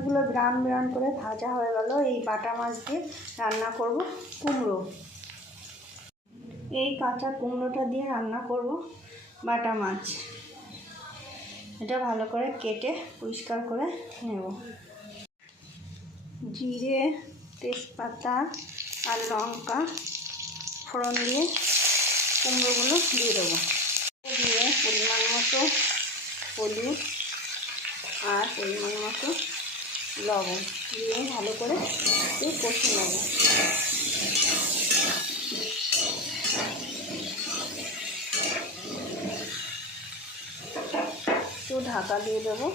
মাছগুলো brown brown করে ভাজা হয়ে গেল। এই বাটা মাছ দিয়ে রান্না করব কুমড়ো। এই কাঁচা কুমড়োটা দিয়ে রান্না করব বাটা মাছ। এটা ভালো করে কেটে পরিষ্কার করে নেব। জিরে, তেজপাতা আর লঙ্কা ফোড়ন দিয়ে কুমড়োগুলো দিয়ে দেবো। দিয়ে পরিমাণ মতো হলুদ আর পরিমাণ মতো লবণ দিয়ে ভালো করে কষে নেব। একটু ঢাকা দিয়ে দেবো।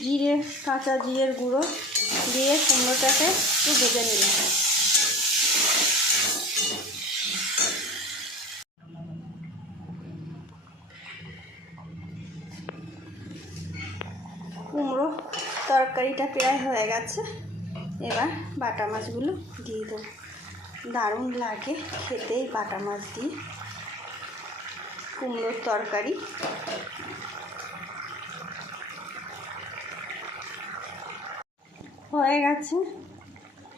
জিরে, কাঁচা জিরের গুঁড়ো দিয়ে কুমড়োটাকে একটু ভেজে নিলাম। কুমড়ো তরকারিটা প্রায় হয়ে গেছে। এবার বাটা মাছগুলো দিয়ে দেবো। দারুণ লাগে খেতে এই বাটা মাছ দিয়ে কুমড়োর তরকারি। হয়ে গেছে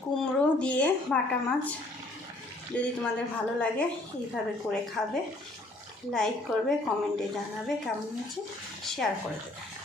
কুমড়ো দিয়ে বাটা মাছ। যদি তোমাদের ভালো লাগে এইভাবে করে খাবে, লাইক করবে, কমেন্টে জানাবে কেমন হয়েছে, শেয়ার করে দেবে।